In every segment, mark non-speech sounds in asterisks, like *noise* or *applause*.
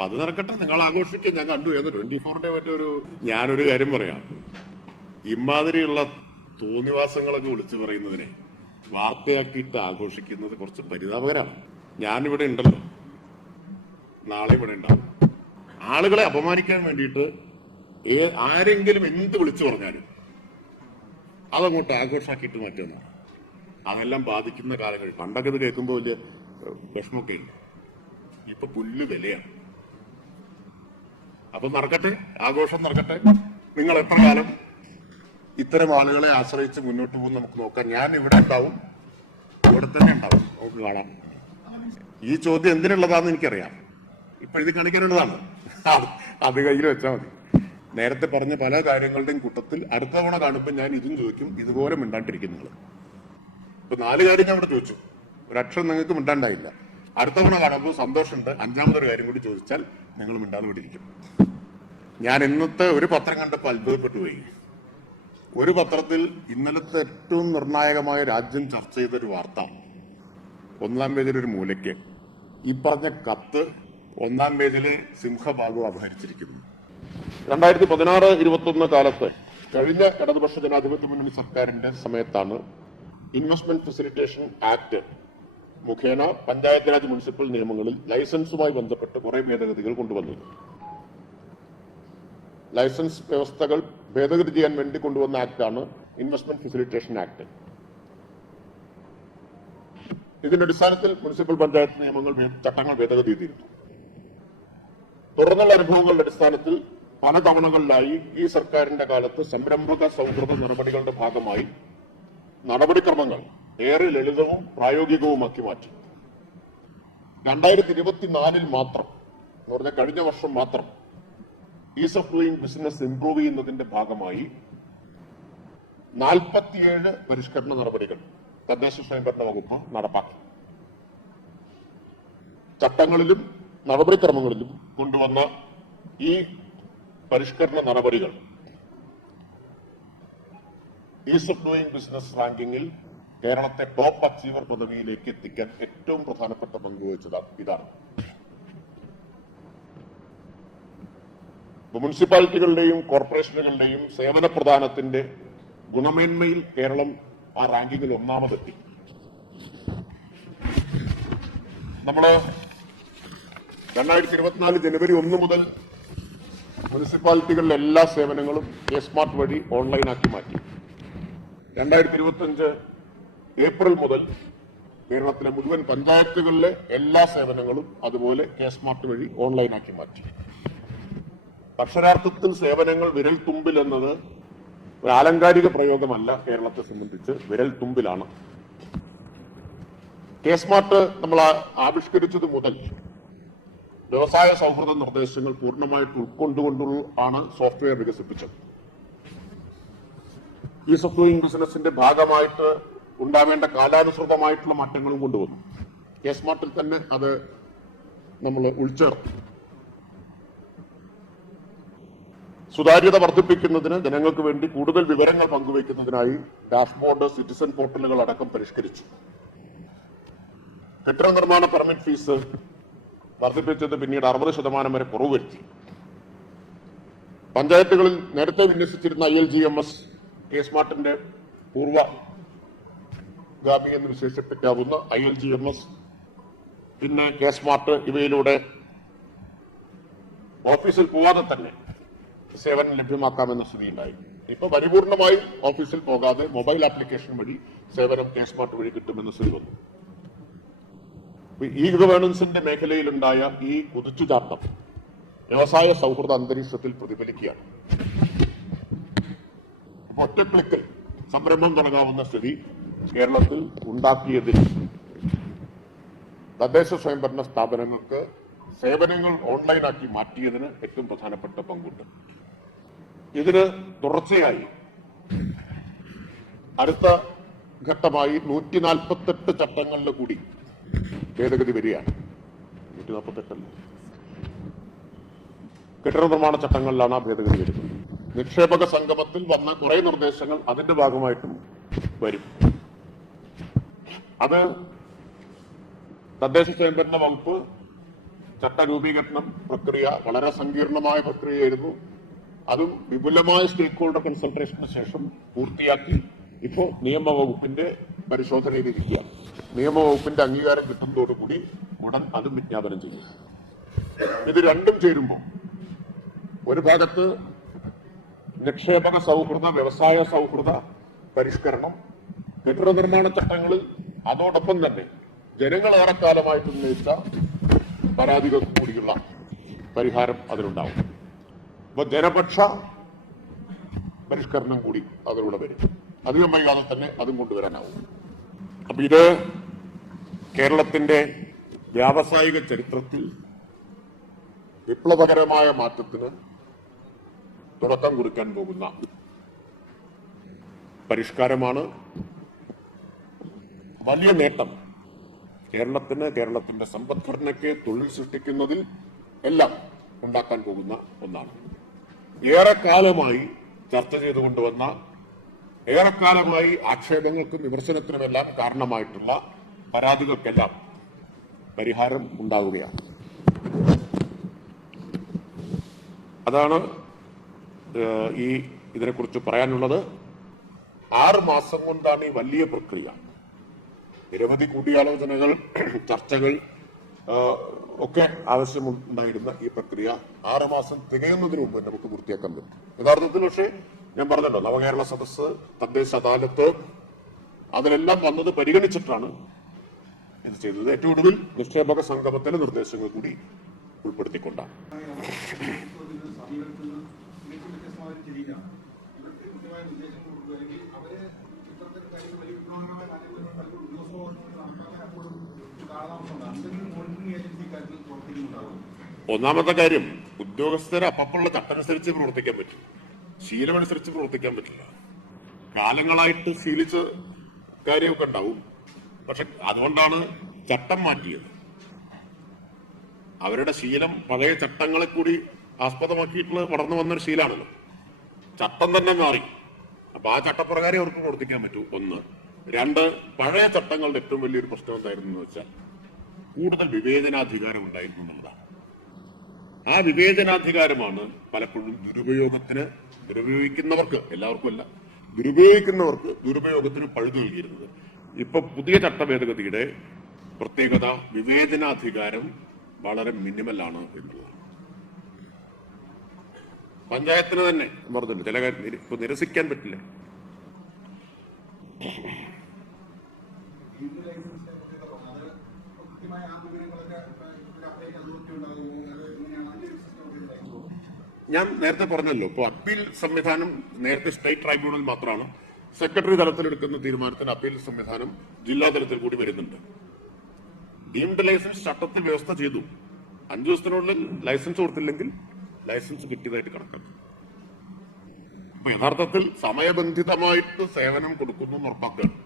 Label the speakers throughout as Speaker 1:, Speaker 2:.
Speaker 1: അപ്പൊ അത് നടക്കട്ടെ. നിങ്ങൾ ആഘോഷിക്കുക ഞാൻ കണ്ടു. ഏത് ട്വന്റി ഫോറിന്റെ മറ്റൊരു ഞാനൊരു കാര്യം പറയാം. ഇമാതിരിയുള്ള തോന്നിവാസങ്ങളൊക്കെ വിളിച്ചു പറയുന്നതിനെ വാർത്തയാക്കിയിട്ട് ആഘോഷിക്കുന്നത് കുറച്ച് പരിതാപകരമാണ് ഞാനിവിടെ ഉണ്ടല്ലോ. നാളെ ഇവിടെ ഉണ്ടാവും. ആളുകളെ അപമാനിക്കാൻ വേണ്ടിയിട്ട് ആരെങ്കിലും എന്ത് വിളിച്ചു പറഞ്ഞാലും അതങ്ങോട്ട് ആഘോഷമാക്കിയിട്ട് മാറ്റുന്ന. അതെല്ലാം ബാധിക്കുന്ന കാലങ്ങൾ. പണ്ടൊക്കെ ഇത് കേൾക്കുമ്പോൾ വലിയ വിഷമമൊക്കെ ഇപ്പൊ പുല്ല് വിലയാണ്. അപ്പൊ നടക്കട്ടെ ആഘോഷം നടക്കട്ടെ നിങ്ങൾ എത്ര കാലം? ഇത്തരം ആളുകളെ ആശ്രയിച്ച് മുന്നോട്ട് പോകും നമുക്ക് നോക്കാം. ഞാൻ ഇവിടെ ഉണ്ടാവും. ഇവിടെ തന്നെ ഉണ്ടാവും. നമുക്ക് കാണാം. ഈ ചോദ്യം എന്തിനുള്ളതാണെന്ന് എനിക്കറിയാം. ഇപ്പൊ ഇത് കാണിക്കാനുള്ളതാണ്. അത് കയ്യിൽ വെച്ചാൽ മതി. നേരത്തെ പറഞ്ഞ പല കാര്യങ്ങളുടെയും കൂട്ടത്തിൽ അടുത്ത തവണ കാണുമ്പോൾ ഞാൻ ഇതും ചോദിക്കും. ഇതുപോലെ മിണ്ടാണ്ടിരിക്കും നിങ്ങൾ ഇപ്പൊ നാല് കാര്യം ഞാൻ ഇവിടെ ചോദിച്ചു. ഒരക്ഷരം നിങ്ങൾക്ക് മിണ്ടാണ്ടായില്ല. അടുത്ത തവണ കാണുമ്പോൾ സന്തോഷമുണ്ട്. അഞ്ചാമതൊരു കാര്യം കൂടി ചോദിച്ചാൽ നിങ്ങൾ മിണ്ടാതെ വിട്ടിരിക്കും ഞാൻ ഇന്നത്തെ ഒരു പത്രം കണ്ടപ്പോൾ അത്ഭുതപ്പെട്ടു പോയി ഒരു പത്രത്തിൽ ഇന്നലത്തെ ഏറ്റവും നിർണായകമായ രാജ്യം ചർച്ച ചെയ്ത ഒരു വാർത്ത. ഒന്നാം പേജിൽ ഒരു മൂലയ്ക്ക്. ഈ പറഞ്ഞ കത്ത് ഒന്നാം പേജിലെ സിംഹഭാഗം അപഹരിച്ചിരിക്കുന്നു. രണ്ടായിരത്തി പതിനാറ് ഇരുപത്തൊന്ന് കാലത്ത് കഴിഞ്ഞ ഇടതുപക്ഷ ജനാധിപത്യ മുന്നണി സർക്കാരിന്റെ സമയത്താണ് ഇൻവെസ്റ്റ്മെന്റ് ഫെസിലിറ്റേഷൻ ആക്ട് മുഖേന പഞ്ചായത്ത് രാജ് മുനിസിപ്പൽ നിയമങ്ങളിൽ ലൈസൻസുമായി ബന്ധപ്പെട്ട് കുറെ ഭേദഗതികൾ കൊണ്ടുവന്നത്. ലൈസൻസ് വ്യവസ്ഥകൾ ഭേദഗതി ചെയ്യാൻ വേണ്ടി കൊണ്ടുവന്ന ആക്ടാണ് ഇൻവെസ്റ്റ്മെന്റ് ഫെസിലിറ്റേഷൻ ആക്ട്. ഇതിന്റെ അടിസ്ഥാനത്തിൽ മുനിസിപ്പൽ പഞ്ചായത്ത് നിയമങ്ങൾ ചട്ടങ്ങൾ ഭേദഗതി ചെയ്തിരുന്നു. തുടർന്നുള്ള അനുഭവങ്ങളുടെ അടിസ്ഥാനത്തിൽ പല തവണകളിലായി ഈ സർക്കാരിന്റെ കാലത്ത് സംരംഭക സൗഹൃദ നടപടികളുടെ ഭാഗമായി നടപടിക്രമങ്ങൾ ഏറെ ലളിതവും പ്രായോഗികവുമാക്കി മാറ്റി. രണ്ടായിരത്തി ഇരുപത്തിനാലിൽ മാത്രം എന്ന് കഴിഞ്ഞ വർഷം മാത്രം ease of doing business improve ചെയ്യുന്നതിന്റെ ഭാഗമായി നാൽപ്പത്തിയേഴ് പരിഷ്കരണ നടപടികൾ തദ്ദേശ സ്വയംഭരണ വകുപ്പ് നടപ്പാക്കി. ചട്ടങ്ങളിലും നടപടിക്രമങ്ങളിലും കൊണ്ടുവന്ന ഈ പരിഷ്കരണ നടപടികൾ ഈസ് ഓഫ് ഡൂയിങ് ബിസിനസ് റാങ്കിങ്ങിൽ കേരളത്തെ ടോപ്പ് അച്ചീവർ പദവിയിലേക്ക് എത്തിക്കാൻ ഏറ്റവും പ്രധാനപ്പെട്ട പങ്ക് വഹിച്ചത് ഇതാണ്. മുനിസിപ്പാലിറ്റികളുടെയും കോർപ്പറേഷനുകളുടെയും സേവന പ്രദാനത്തിന്റെ ഗുണമേന്മയിൽ കേരളം ആ റാങ്കിങ്ങിൽ ഒന്നാമതെത്തി നമ്മൾ രണ്ടായിരത്തി ഇരുപത്തിനാല് ജനുവരി ഒന്ന് മുതൽ മുനിസിപ്പാലിറ്റികളിലെ എല്ലാ സേവനങ്ങളും കെ സ്മാർട്ട് വഴി ഓൺലൈനാക്കി മാറ്റി. രണ്ടായിരത്തി ഇരുപത്തി അഞ്ച് ഏപ്രിൽ മുതൽ കേരളത്തിലെ മുഴുവൻ പഞ്ചായത്തുകളിലെ എല്ലാ സേവനങ്ങളും അതുപോലെ കെ സ്മാർട്ട് വഴി ഓൺലൈനാക്കി മാറ്റി. അക്ഷരാർത്ഥത്തിൽ സേവനങ്ങൾ വിരൽ തുമ്പിൽ എന്നത് ഒരു ആലങ്കാരിക പ്രയോഗമല്ല കേരളത്തെ സംബന്ധിച്ച്. വിരൽ തുമ്പിലാണ്. കെ സ്മാർട്ട് നമ്മൾ ആവിഷ്കരിച്ചത് മുതൽ വ്യവസായ സൗഹൃദ നിർദ്ദേശങ്ങൾ പൂർണമായിട്ട് ഉൾക്കൊണ്ടുകൊണ്ടുള്ള ആണ് സോഫ്റ്റ്വെയർ വികസിപ്പിച്ചത്. ഈസ് ഓഫ് ഡൂയിങ് ബിസിനസിന്റെ ഭാഗമായിട്ട് ഉണ്ടാവേണ്ട കാലാനുസൃതമായിട്ടുള്ള മാറ്റങ്ങളും കൊണ്ടുവന്നു. കെ സ്മാർട്ടിൽ തന്നെ അത് നമ്മൾ ഉൾച്ചേർത്തു. സുതാര്യത വർദ്ധിപ്പിക്കുന്നതിന് ജനങ്ങൾക്ക് വേണ്ടി കൂടുതൽ വിവരങ്ങൾ പങ്കുവയ്ക്കുന്നതിനായി ഡാഷ്ബോർഡ് സിറ്റിസൺ പോർട്ടലുകൾ അടക്കം പരിഷ്കരിച്ചു. കെട്ടിട നിർമ്മാണ പെർമിറ്റ് ഫീസ് വർദ്ധിപ്പിച്ചത് പിന്നീട് അറുപത് ശതമാനം വരെ കുറവ് വരുത്തി പഞ്ചായത്തുകളിൽ നേരത്തെ വിന്യസിച്ചിരുന്ന I L G M S K സ്മാർട്ടിന്റെ പൂർവ ഗാമി എന്ന് വിശേഷിപ്പിക്കാവുന്ന I L G M S പിന്നെ കെ സ്മാർട്ട് ഇവയിലൂടെ ഓഫീസിൽ പോവാതെ തന്നെ സേവനം ലഭ്യമാക്കാമെന്ന സ്ഥിതിയുണ്ടായി ഇപ്പൊ പരിപൂർണമായി ഓഫീസിൽ പോകാതെ മൊബൈൽ ആപ്ലിക്കേഷൻ വഴി സേവനം കെ സ്മാർട്ട് വഴി കിട്ടുമെന്ന സ്ഥിതി വന്നു. ഇ ഗവേണൻസിന്റെ മേഖലയിലുണ്ടായ ഈ കുതിച്ചുചാട്ടം വ്യവസായ സൗഹൃദ അന്തരീക്ഷത്തിൽ പ്രതിഫലിക്കുകയാണ്. അപ്പൊ ഒറ്റ ക്ലിക്കിൽ സംരംഭം തുടങ്ങാവുന്ന സ്ഥിതി കേരളത്തിൽ ഉണ്ടാക്കിയതിൽ തദ്ദേശ സ്വയംഭരണ സ്ഥാപനങ്ങൾക്ക് സേവനങ്ങൾ ഓൺലൈനാക്കി മാറ്റിയതിന് ഏറ്റവും പ്രധാനപ്പെട്ട പങ്കുണ്ട്. ഇതിന് തുടർച്ചയായി അടുത്ത ഘട്ടമായി നൂറ്റി നാൽപ്പത്തെട്ട് ചട്ടങ്ങളിൽ കൂടി ഭേദഗതി വരികയാണ്. നൂറ്റി നാൽപ്പത്തെട്ടല്ല കെട്ടിട നിർമ്മാണ ചട്ടങ്ങളിലാണ് ആ ഭേദഗതി വരുന്നത്. നിക്ഷേപക സംഗമത്തിൽ വന്ന കുറെ നിർദ്ദേശങ്ങൾ അതിന്റെ ഭാഗമായിട്ടും വരും. അത് തദ്ദേശ സ്വയംഭരണ വകുപ്പ് ചട്ടരൂപീകരണം പ്രക്രിയ വളരെ സങ്കീർണമായ പ്രക്രിയയായിരുന്നു. അതും വിപുലമായ സ്റ്റേക്ക് ഹോൾഡർ കൺസൾട്ടേഷന് ശേഷം പൂർത്തിയാക്കി. ഇപ്പോ നിയമവകുപ്പിന്റെ പരിശോധനയിലിരിക്കുക. നിയമവകുപ്പിന്റെ അംഗീകാരം കിട്ടുന്നതോടുകൂടി ഉടൻ അതും വിജ്ഞാപനം ചെയ്യും. ഇത് രണ്ടും ചേരുമ്പോൾ ഒരു ഭാഗത്ത് നിക്ഷേപക സൗഹൃദ വ്യവസായ സൗഹൃദ പരിഷ്കരണം കെട്ടിട നിർമ്മാണ ചട്ടങ്ങളിൽ അതോടൊപ്പം തന്നെ ജനങ്ങൾ ഏറെക്കാലമായിട്ട് ഉന്നയിച്ച പരാതികൾ കൂടിയുള്ള പരിഹാരം അതിലുണ്ടാവും. അപ്പൊ ജനപക്ഷ പരിഷ്കരണം കൂടി അതിലൂടെ വരും. അധികം വൈകാതെ തന്നെ അതും കൊണ്ടുവരാനാവും. അപ്പൊ ഇത് കേരളത്തിന്റെ വ്യാവസായിക ചരിത്രത്തിൽ വിപ്ലവകരമായ മാറ്റത്തിന് തുടക്കം കുറിക്കാൻ പോകുന്ന പരിഷ്കാരമാണ് വലിയ നേട്ടം കേരളത്തിന് കേരളത്തിന്റെ സമ്പദ്ഘടനയ്ക്ക് തൊഴിൽ സൃഷ്ടിക്കുന്നതിൽ എല്ലാം ഉണ്ടാക്കാൻ പോകുന്ന ഒന്നാണ്. ഏറെക്കാലമായി ചർച്ച ചെയ്തുകൊണ്ടുവന്ന ഏറെക്കാലമായി ആക്ഷേപങ്ങൾക്കും വിമർശനത്തിനുമെല്ലാം കാരണമായിട്ടുള്ള പരാതികൾക്കെല്ലാം പരിഹാരം ഉണ്ടാവുകയാണ്. അതാണ് ഈ ഇതിനെക്കുറിച്ച് പറയാനുള്ളത്. ആറ് മാസം കൊണ്ടാണ് ഈ വലിയ പ്രക്രിയ. നിരവധി കൂടിയാലോചനകൾ ചർച്ചകൾ ഒക്കെ ആവശ്യമുണ്ടായിരുന്ന ഈ പ്രക്രിയ ആറ് മാസം തികയുന്നതിന് മുമ്പ് നമുക്ക് പൂർത്തിയാക്കാൻ പറ്റും. യഥാർത്ഥത്തിൽ പക്ഷേ ഞാൻ പറഞ്ഞല്ലോ നവകേരള സദസ്സ് തദ്ദേശ അദാലത്ത് അതിലെല്ലാം വന്നത് പരിഗണിച്ചിട്ടാണ് ഇത് ചെയ്തത്. ഏറ്റവും ഒടുവിൽ നിക്ഷേപക സംഗമത്തിലെ നിർദ്ദേശങ്ങൾ കൂടി ഉൾപ്പെടുത്തിക്കൊണ്ടാണ്. ഒന്നാമത്തെ കാര്യം ഉദ്യോഗസ്ഥരെ അപ്പപ്പുള്ള ചട്ടമനുസരിച്ച് പ്രവർത്തിക്കാൻ പറ്റും. ശീലമനുസരിച്ച് പ്രവർത്തിക്കാൻ പറ്റില്ല. കാലങ്ങളായിട്ട് ശീലിച്ച കാര്യമൊക്കെ ഉണ്ടാവും. പക്ഷെ അതുകൊണ്ടാണ് ചട്ടം മാറ്റിയത്. അവരുടെ ശീലം പഴയ ചട്ടങ്ങളെ കൂടി ആസ്പദമാക്കിയിട്ടുള്ള വളർന്നു വന്നൊരു ശീലമാണല്ലോ ചട്ടം തന്നെ മാറി. അപ്പൊ ആ ചട്ടപ്രകാരം അവർക്ക് പ്രവർത്തിക്കാൻ പറ്റൂ. ഒന്ന്. രണ്ട് പഴയ ചട്ടങ്ങളുടെ ഏറ്റവും വലിയൊരു പ്രശ്നം എന്തായിരുന്നു എന്ന് വെച്ചാൽ കൂടുതൽ വിവേചനാധികാരം ഉണ്ടായിരുന്നു ആ വിവേചനാധികാരമാണ് പലപ്പോഴും ദുരുപയോഗത്തിന് ദുരുപയോഗിക്കുന്നവർക്ക് എല്ലാവർക്കും അല്ല ദുരുപയോഗിക്കുന്നവർക്ക് ദുരുപയോഗത്തിന് പഴുതു നൽകിയിരുന്നത്. ഇപ്പൊ പുതിയ ചട്ട ഭേദഗതിയുടെ പ്രത്യേകത വിവേചനാധികാരം വളരെ മിനിമലാണ് എന്നുള്ളതാണ്. പഞ്ചായത്തിന് തന്നെ പറഞ്ഞില്ല ചില കാര്യം ഇപ്പൊ നിരസിക്കാൻ പറ്റില്ല. ഞാൻ നേരത്തെ പറഞ്ഞല്ലോ ഇപ്പോൾ അപ്പീൽ സംവിധാനം നേരത്തെ സ്റ്റേറ്റ് ട്രൈബ്യൂണൽ മാത്രമാണ്. സെക്രട്ടറി തലത്തിലെടുക്കുന്ന തീരുമാനത്തിന് അപ്പീൽ സംവിധാനം ജില്ലാ തലത്തിൽ കൂടി വരുന്നുണ്ട്. ഡീംഡ് ലൈസൻസ് ചട്ടത്തിൽ വ്യവസ്ഥ ചെയ്തു. അഞ്ചു ദിവസത്തിനുള്ളിൽ ലൈസൻസ് കൊടുത്തില്ലെങ്കിൽ ലൈസൻസ് കിട്ടിയതായിട്ട് കണക്കാക്കും. അപ്പൊ യഥാർത്ഥത്തിൽ സമയബന്ധിതമായിട്ട് സേവനം കൊടുക്കുന്നു ഉറപ്പാക്കുകയാണ്.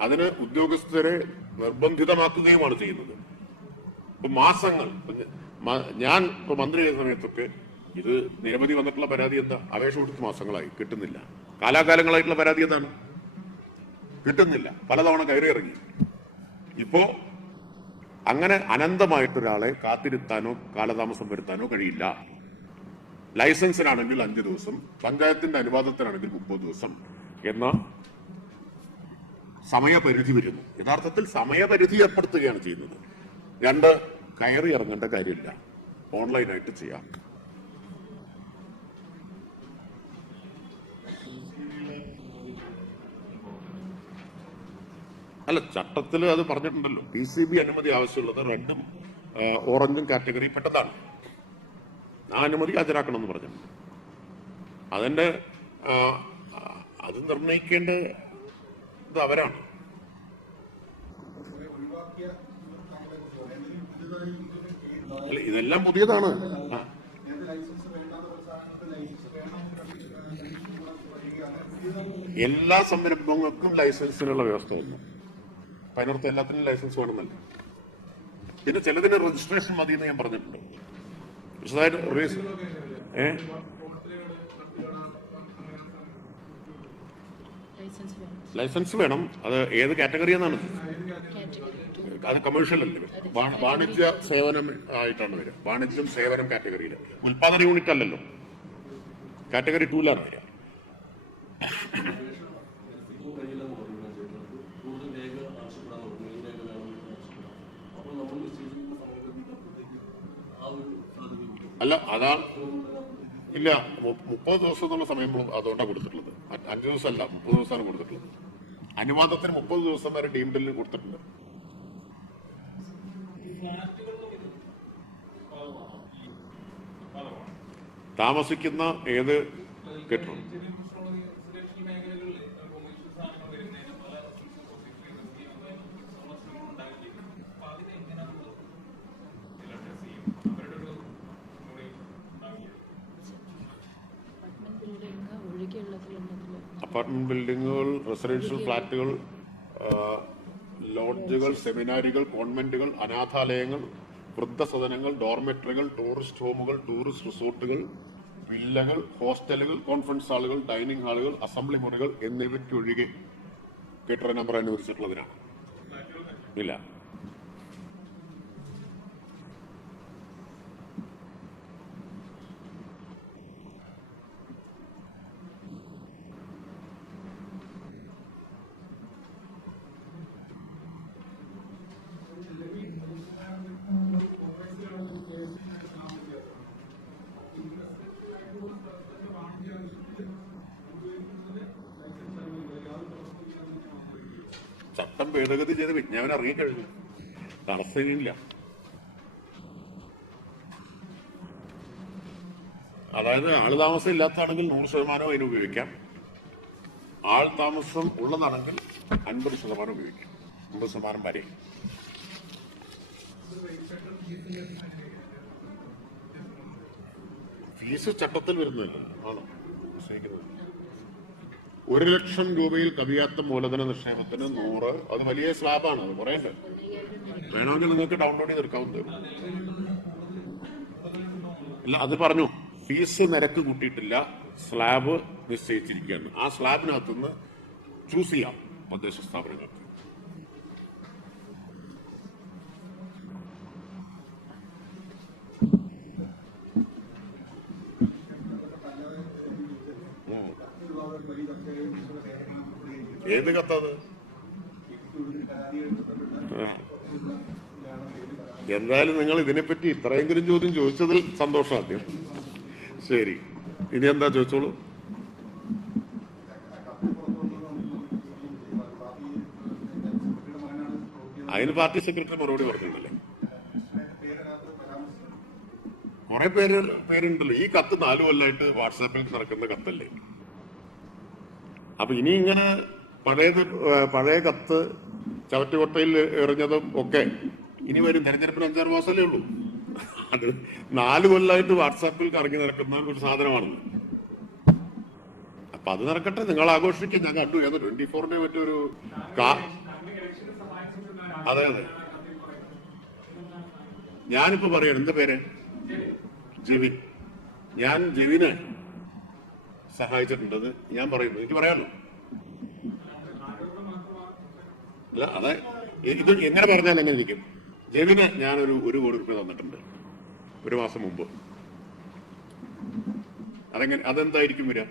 Speaker 1: അതിന് ഉദ്യോഗസ്ഥരെ നിർബന്ധിതമാക്കുകയുമാണ് ചെയ്യുന്നത്. ഇപ്പൊ മാസങ്ങൾ ഞാൻ ഇപ്പൊ മന്ത്രി സമയത്തൊക്കെ ഇത് നിരവധി വന്നിട്ടുള്ള പരാതി എന്താ? അപേക്ഷ കൊടുത്ത് മാസങ്ങളായി കിട്ടുന്നില്ല. കാലാകാലങ്ങളായിട്ടുള്ള പരാതി എന്താണ്? കിട്ടുന്നില്ല. പലതവണ കയറി ഇറങ്ങി ഇപ്പോ അങ്ങനെ അനന്തമായിട്ടൊരാളെ കാത്തിരുത്താനോ കാലതാമസം വരുത്താനോ കഴിയില്ല. ലൈസൻസിനാണെങ്കിൽ അഞ്ച് ദിവസം പഞ്ചായത്തിന്റെ അനുവാദത്തിനാണെങ്കിൽ മുപ്പത് ദിവസം എന്ന സമയപരിധി വരുന്നു. യഥാർത്ഥത്തിൽ സമയപരിധി ഏർപ്പെടുത്തുകയാണ് ചെയ്യുന്നത്. രണ്ട് കയറി ഇറങ്ങേണ്ട കാര്യമില്ല. ഓൺലൈനായിട്ട് ചെയ്യാം. അല്ല ചട്ടത്തിൽ അത് പറഞ്ഞിട്ടുണ്ടല്ലോ. പി സി ബി അനുമതി ആവശ്യമുള്ളത് റെഡും ഓറഞ്ചും കാറ്റഗറി പെട്ടതാണ്. ആ അനുമതി ഹാജരാക്കണം എന്ന് പറഞ്ഞിട്ടുണ്ട്. അതിന്റെ അത് നിർണയിക്കേണ്ട ഇത് അവരാണ് ഇതെല്ലാം പുതിയതാണ്. എല്ലാ സംരംഭങ്ങൾക്കും ലൈസൻസിനുള്ള വ്യവസ്ഥ വന്നു അതിനർത്ഥം എല്ലാത്തിനും ലൈസൻസ് വേണമെന്നല്ല. പിന്നെ ചിലതിന് രജിസ്ട്രേഷൻ മതി എന്ന് ഞാൻ പറഞ്ഞിട്ടുണ്ട്. വിശദമായിട്ട് റിലീസ്
Speaker 2: ലൈസൻസ് വേണം.
Speaker 1: അത് ഏത് കാറ്റഗറി എന്നാണ്? അത് കമേഴ്ഷ്യൽ അല്ലേ? വാണിജ്യ സേവനം ആയിട്ടാണ് വരിക. വാണിജ്യം സേവനം കാറ്റഗറിയിൽ ഉൽപാദന യൂണിറ്റ് അല്ലല്ലോ. കാറ്റഗറി ടൂലാണ് വരിക. അല്ല അതാ ഇല്ല മുപ്പത് ദിവസത്തുള്ള സമയം അതുകൊണ്ടാണ് കൊടുത്തിട്ടുള്ളത്. അഞ്ച് ദിവസമല്ല മുപ്പത് ദിവസമാണ് കൊടുത്തിട്ടുള്ളത്. അനുവാദത്തിന് മുപ്പത് ദിവസം വരെ ഡീം ബില്ല് കൊടുത്തിട്ടുണ്ട്. താമസിക്കുന്ന ഏത് കെട്ടിടം?
Speaker 3: അപ്പാർട്ട്മെന്റ്
Speaker 1: ബിൽഡിങ്ങുകൾ റെസിഡൻഷ്യൽ ഫ്ലാറ്റുകൾ ലോഡ്ജുകൾ സെമിനാരികൾ കോൺവെന്റുകൾ അനാഥാലയങ്ങൾ വൃദ്ധസദനങ്ങൾ ഡോർമെറ്ററികൾ ടൂറിസ്റ്റ് ഹോമുകൾ ടൂറിസ്റ്റ് റിസോർട്ടുകൾ വില്ലകൾ ഹോസ്റ്റലുകൾ കോൺഫറൻസ് ഹാളുകൾ ഡൈനിങ് ഹാളുകൾ അസംബ്ലി മുറികൾ എന്നിവയ്ക്കൊഴികെ കെട്ടിട നമ്പർ അനുവദിച്ചിട്ടുള്ളതിനാണ്. ഇല്ല. ചട്ടം ഭേദഗതി ചെയ്ത് വിജ്ഞാപനം ഇറങ്ങിക്കഴിഞ്ഞു തടസ്സമില്ല. അതായത് ആൾ താമസം ഇല്ലാത്തതാണെങ്കിൽ നൂറ് ശതമാനം അതിന് ഉപയോഗിക്കാം. ആൾ താമസം ഉള്ളതാണെങ്കിൽ അൻപത് ശതമാനം ഉപയോഗിക്കാം. അമ്പത് ശതമാനം വരെ. ഫീസ് ചട്ടത്തിൽ വരുന്നില്ല. ആണോ? ഒരു ലക്ഷം രൂപയിൽ കവിയാത്ത മൂലധന നിക്ഷേപത്തിന് നൂറ്. അത് വലിയ സ്ലാബാണ് അത് പറയണ്ട വേണമെങ്കിൽ നിങ്ങൾക്ക് ഡൗൺലോഡ് ചെയ്തെടുക്കാവുന്നത് അല്ല അത് പറഞ്ഞു ഫീസ് നിരക്ക് കൂട്ടിയിട്ടില്ല സ്ലാബ് നിശ്ചയിച്ചിരിക്കുകയാണ്. ആ സ്ലാബിനകത്തുനിന്ന് ചൂസ് ചെയ്യാം തദ്ദേശ സ്ഥാപനങ്ങൾക്ക്. ഏത് കത്തത്. എന്തായാലും നിങ്ങൾ ഇതിനെപ്പറ്റി ഇത്രയെങ്കിലും ചോദ്യം ചോദിച്ചതിൽ സന്തോഷം ആദ്യം. ശരി. ഇനി എന്താ ചോദിച്ചോളൂ? അതിന് പാർട്ടി സെക്രട്ടറി മറുപടി പറഞ്ഞിട്ടില്ലേ? കുറെ പേര് പേരുണ്ടല്ലോ. ഈ കത്ത് നാലു കൊല്ലമായിട്ട് വാട്സാപ്പിൽ നടക്കുന്ന കത്തല്ലേ? അപ്പൊ ഇനി ഇങ്ങനെ പഴയത് പഴയ കത്ത് ചവറ്റുകൊട്ടയിൽ എറിഞ്ഞതും ഒക്കെ ഇനി വരും. തെരഞ്ഞെടുപ്പിന് അഞ്ചാറ് മാസമല്ലേ ഉള്ളൂ. അത് നാല് കൊല്ലമായിട്ട് വാട്സാപ്പിൽ കറങ്ങി നടക്കുന്ന ഒരു സാധനമാണെന്ന് അപ്പൊ അത് നടക്കട്ടെ. നിങ്ങൾ ആഘോഷിക്കും. ഞാൻ കണ്ടു. ഏതോ ട്വന്റി ഫോറിനെ മറ്റൊരു അതെ അതെ. ഞാനിപ്പോ പറയാണ്. എന്താ പേര്? ജെവിൻ. ഞാൻ ജെവിനെ സഹായിച്ചിട്ടുണ്ടത് ഞാൻ പറയുന്നു. എനിക്ക് പറയാമല്ലോ അല്ല അത്. ഇത് എങ്ങനെ പറഞ്ഞാൽ എങ്ങനെ ഇരിക്കും. ജെവിന് ഞാനൊരു ഒരു കോടി റുപ്യ തന്നിട്ടുണ്ട്. ഒരു മാസം മുമ്പ്. അതെങ്ങനെ അതെന്തായിരിക്കും വരിക?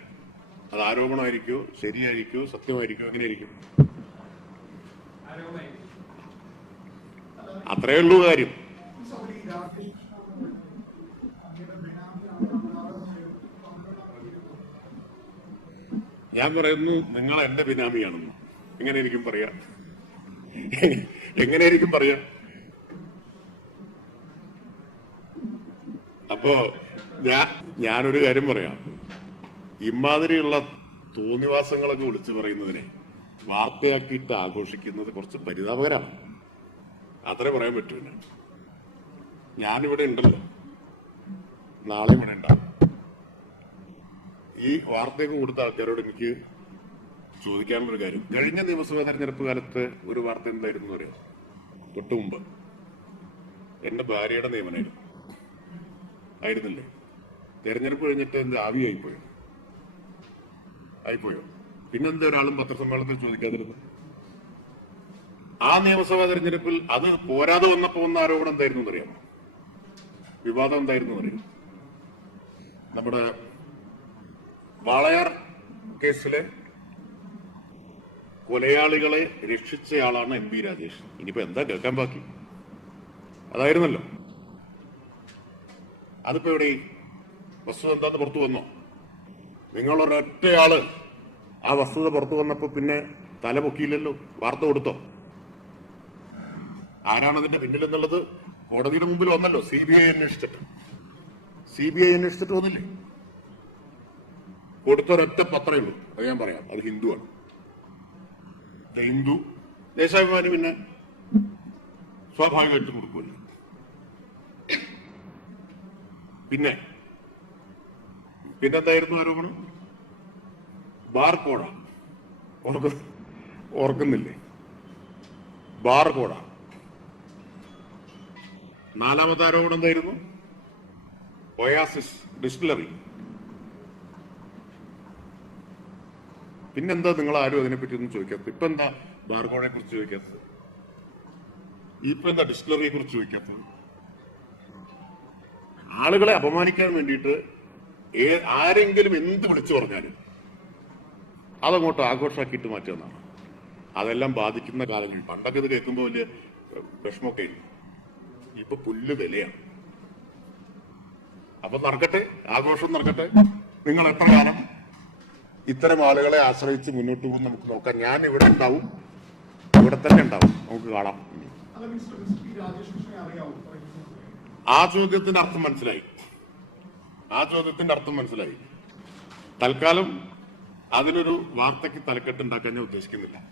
Speaker 1: അത് ആരോപണമായിരിക്കോ? ശരിയായിരിക്കോ? സത്യമായിരിക്കോ? എങ്ങനെയായിരിക്കും? അത്രയേ ഉള്ളൂ കാര്യം. ഞാൻ പറയുന്നു നിങ്ങൾ എന്റെ ബിനാമിയാണെന്ന്. എങ്ങനെയായിരിക്കും പറയാ? *laughs* എങ്ങനെയായിരിക്കും പറയാ? അപ്പോ ഞാൻ ഞാനൊരു കാര്യം പറയാം. ഇമാതിരിയുള്ള തോന്നിവാസങ്ങളൊക്കെ വിളിച്ചു പറയുന്നതിനെ വാർത്തയാക്കിയിട്ട് ആഘോഷിക്കുന്നത് കുറച്ച് പരിതാപകരമാണ് അത്രേ പറയാൻ പറ്റൂല ഞാനിവിടെ ഉണ്ടല്ലോ. നാളെ ഇവിടെ ഉണ്ടാവും. ഈ വാർത്തയൊക്കെ കൊടുത്ത ആൾക്കാരോട് എനിക്ക് ചോദിക്കാനുള്ളൊരു കാര്യം. കഴിഞ്ഞ നിയമസഭാ തെരഞ്ഞെടുപ്പ് കാലത്ത് ഒരു വാർത്ത എന്തായിരുന്നു അറിയാം തൊട്ടു മുമ്പ്. എന്റെ ഭാര്യയുടെ നിയമനമായിരുന്നു ആയിരുന്നില്ലേ? തെരഞ്ഞെടുപ്പ് കഴിഞ്ഞിട്ട് എന്ത് ആവിയായിപ്പോയോ ആയിപ്പോയോ? പിന്നെന്താ ഒരാളും പത്രസമ്മേളനത്തിൽ ചോദിക്കാതിരുന്നു ആ നിയമസഭാ തെരഞ്ഞെടുപ്പിൽ അത് പോരാതെ വന്നപ്പോ വന്ന ആരോപണം എന്തായിരുന്നു എന്നറിയാമോ വിവാദം എന്തായിരുന്നു അറിയാം നമ്മുടെ വാളയാർ കേസിലെ കൊലയാളികളെ രക്ഷിച്ചയാളാണ് എം പി രാജേഷ്. ഇനിയിപ്പോ എന്താ കേൾക്കാൻ ബാക്കി? അതായിരുന്നല്ലോ. അതിപ്പോ എവിടെ? വസ്തുത എന്താന്ന് പുറത്തു വന്നോ? നിങ്ങളൊരൊറ്റയാൾ ആ വസ്തുത പുറത്തു വന്നപ്പോ പിന്നെ തല പൊക്കിയില്ലല്ലോ? വാർത്ത കൊടുത്തോ? ആരാണ് അതിന്റെ പിന്നിലെന്നുള്ളത് കോടതിയുടെ മുമ്പിൽ വന്നല്ലോ സി ബി ഐ അന്വേഷിച്ചിട്ട്. സി ബി ഐ അന്വേഷിച്ചിട്ട് വന്നില്ലേ? കൊടുത്തൊരൊറ്റ പത്രമേ ഉള്ളൂ. അത് ഞാൻ പറയാം. അത് ഹിന്ദുവാണ്. ഹിന്ദു ദേശാഭിമാനി പിന്നെ സ്വാഭാവികമായിട്ടും കൊടുക്കുമല്ലോ. പിന്നെ പിന്നെന്തായിരുന്നു ആരോപണം ബാർകോഡ. ഓർക്ക ഓർക്കുന്നില്ലേ? ബാർകോഡ. നാലാമത്തെ ആരോപണം എന്തായിരുന്നു? Oasis distillery. പിന്നെന്താ നിങ്ങൾ ആരും അതിനെപ്പറ്റി ഒന്നും ചോദിക്കാത്തത്? ഇപ്പൊ എന്താ ബാർഗോണെ കുറിച്ച് ചോദിക്കാത്തത്? ഇപ്പൊ എന്താ ഡിസ്റ്റിലറിയെ കുറിച്ച് ചോദിക്കാത്തത്? ആളുകളെ അപമാനിക്കാൻ വേണ്ടിയിട്ട് ആരെങ്കിലും എന്ത് വിളിച്ചു പറഞ്ഞാലും അതങ്ങോട്ട് ആഘോഷമാക്കിയിട്ട് മാറ്റുന്നതാണ് അതെല്ലാം ബാധിക്കുന്ന കാലങ്ങൾ പണ്ടൊക്കെ ഇത് കേൾക്കുമ്പോൾ വലിയ വിഷമമൊക്കെ ഉണ്ട് ഇപ്പൊ പുല്ല് വിലയാണ്. അപ്പൊ നടക്കട്ടെ ആഘോഷം നടക്കട്ടെ. നിങ്ങൾ എത്ര കാലം ഇത്തരം ആളുകളെ ആശ്രയിച്ച് മുന്നോട്ട് പോകും നമുക്ക് നോക്കാം. ഞാൻ ഇവിടെ ഉണ്ടാവും. ഇവിടെ തന്നെ ഉണ്ടാവും. നമുക്ക് കാണാം. ആ ചോദ്യത്തിന്റെ അർത്ഥം മനസ്സിലായി. ആ ചോദ്യത്തിന്റെ അർത്ഥം മനസ്സിലായി. തൽക്കാലം അതിനൊരു വാർത്തയ്ക്ക് തലക്കെട്ട് ഉണ്ടാക്കാൻ ഞാൻ ഉദ്ദേശിക്കുന്നില്ല.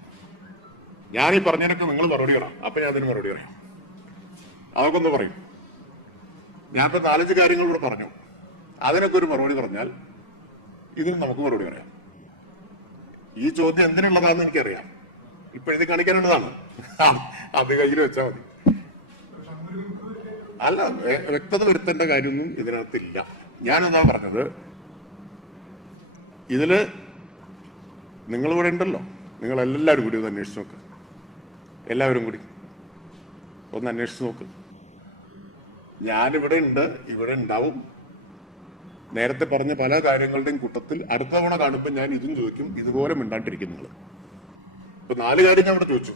Speaker 1: ഞാൻ ഈ പറഞ്ഞതിനൊക്കെ നിങ്ങൾ മറുപടി പറയാം അപ്പൊ ഞാൻ അതിന് മറുപടി പറയാം. അതൊക്കെ ഒന്ന് പറയും. ഞാനിപ്പോ നാലഞ്ച് കാര്യങ്ങൾ ഇവിടെ പറഞ്ഞു. അതിനൊക്കെ ഒരു മറുപടി പറഞ്ഞാൽ ഇതിന് നമുക്ക് മറുപടി പറയാം. ഈ ചോദ്യം എന്തിനുള്ളതാണെന്ന് എനിക്കറിയാം. ഇപ്പൊ എഴുതി കാണിക്കാനുള്ളതാണ്. അത് കയ്യിൽ വെച്ചാൽ മതി. അല്ല വ്യക്തത വരുത്തേണ്ട കാര്യമൊന്നും ഇതിനകത്തില്ല. ഞാനെന്താ പറഞ്ഞത്. ഇതിൽ നിങ്ങൾ ഇവിടെ ഉണ്ടല്ലോ. നിങ്ങൾ എല്ലാവരും കൂടി ഒന്ന് അന്വേഷിച്ച് നോക്ക്. എല്ലാവരും കൂടി ഒന്ന് അന്വേഷിച്ച് നോക്ക്. ഞാനിവിടെ ഉണ്ട് ഇവിടെ ഉണ്ടാവും. നേരത്തെ പറഞ്ഞ പല കാര്യങ്ങളുടെയും കൂട്ടത്തിൽ അടുത്ത തവണ കാണുമ്പോൾ ഞാൻ ഇതും ചോദിക്കും ഇതുപോലെ മിണ്ടാണ്ടിരിക്കുന്നത്. ഇപ്പൊ നാല് കാര്യം ഞാൻ ഇവിടെ ചോദിച്ചു.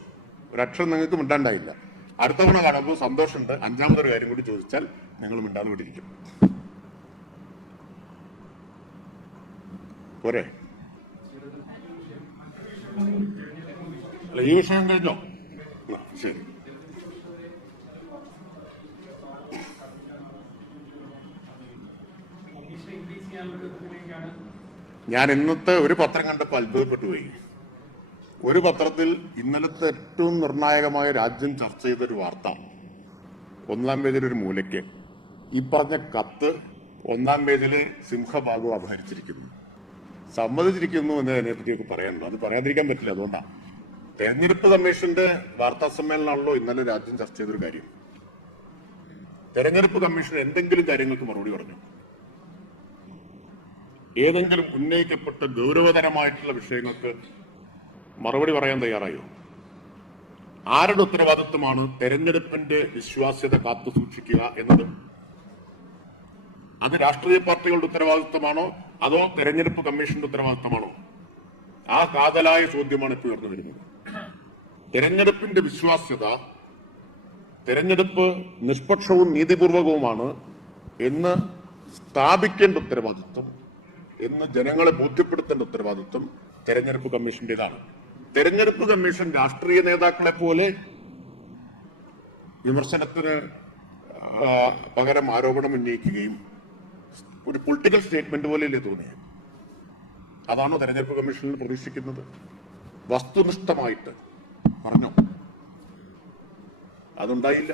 Speaker 1: ഒരക്ഷരം നിങ്ങൾക്ക് മിണ്ടാണ്ടായില്ല. അടുത്ത തവണ കാണുമ്പോൾ സന്തോഷമുണ്ട്. അഞ്ചാമതൊരു കാര്യം കൂടി ചോദിച്ചാൽ നിങ്ങൾ മിണ്ടാതെ വിട്ടിരിക്കും പോരെ. അല്ല ഈ വിഷയം കഴിഞ്ഞോ? ശരി. ഞാൻ ഇന്നത്തെ ഒരു പത്രം കണ്ടപ്പോൾ അത്ഭുതപ്പെട്ടു പോയി ഒരു പത്രത്തിൽ ഇന്നലത്തെ ഏറ്റവും നിർണായകമായ രാജ്യം ചർച്ച ചെയ്തൊരു വാർത്ത. ഒന്നാം പേജിൽ ഒരു മൂലയ്ക്ക്. ഈ പറഞ്ഞ കത്ത് ഒന്നാം പേജിൽ സിംഹബാബു അപഹരിച്ചിരിക്കുന്നു. സമ്മതിച്ചിരിക്കുന്നു എന്നതിനെ പറ്റിയൊക്കെ പറയാനുള്ളൂ അത് പറയാതിരിക്കാൻ പറ്റില്ല അതുകൊണ്ടാണ് തെരഞ്ഞെടുപ്പ് കമ്മീഷന്റെ വാർത്താ സമ്മേളനമാണല്ലോ ഇന്നലെ രാജ്യം ചർച്ച ചെയ്തൊരു കാര്യം. തെരഞ്ഞെടുപ്പ് കമ്മീഷൻ എന്തെങ്കിലും കാര്യങ്ങൾക്ക് മറുപടി പറഞ്ഞു. ഏതെങ്കിലും ഉന്നയിക്കപ്പെട്ട ഗൗരവതരമായിട്ടുള്ള വിഷയങ്ങൾക്ക് മറുപടി പറയാൻ തയ്യാറായോ? ആരുടെ ഉത്തരവാദിത്വമാണ് തെരഞ്ഞെടുപ്പിന്റെ വിശ്വാസ്യത കാത്തു സൂക്ഷിക്കുക എന്നത്? അത് രാഷ്ട്രീയ പാർട്ടികളുടെ ഉത്തരവാദിത്വമാണോ അതോ തെരഞ്ഞെടുപ്പ് കമ്മീഷന്റെ ഉത്തരവാദിത്വമാണോ? ആ കാതലായ ചോദ്യമാണ് ഇപ്പോൾ ഉയർന്നു വരുന്നത്. തെരഞ്ഞെടുപ്പിന്റെ വിശ്വാസ്യത തെരഞ്ഞെടുപ്പ് നിഷ്പക്ഷവും നീതിപൂർവകവുമാണ് എന്ന് സ്ഥാപിക്കേണ്ട ഉത്തരവാദിത്വം എന്ന് ജനങ്ങളെ ബോധ്യപ്പെടുത്തേണ്ട ഉത്തരവാദിത്വം തെരഞ്ഞെടുപ്പ് കമ്മീഷന്റേതാണ്. തെരഞ്ഞെടുപ്പ് കമ്മീഷൻ രാഷ്ട്രീയ നേതാക്കളെ പോലെ വിമർശനത്തിന് പകരം ആരോപണം ഉന്നയിക്കുകയും ഒരു പൊളിറ്റിക്കൽ സ്റ്റേറ്റ്മെന്റ് പോലെയല്ലേ തോന്നിയത് അതാണോ തെരഞ്ഞെടുപ്പ് കമ്മീഷനിൽ പ്രതീക്ഷിക്കുന്നത്? വസ്തുനിഷ്ഠമായിട്ട് പറഞ്ഞോ? അതുണ്ടായില്ല.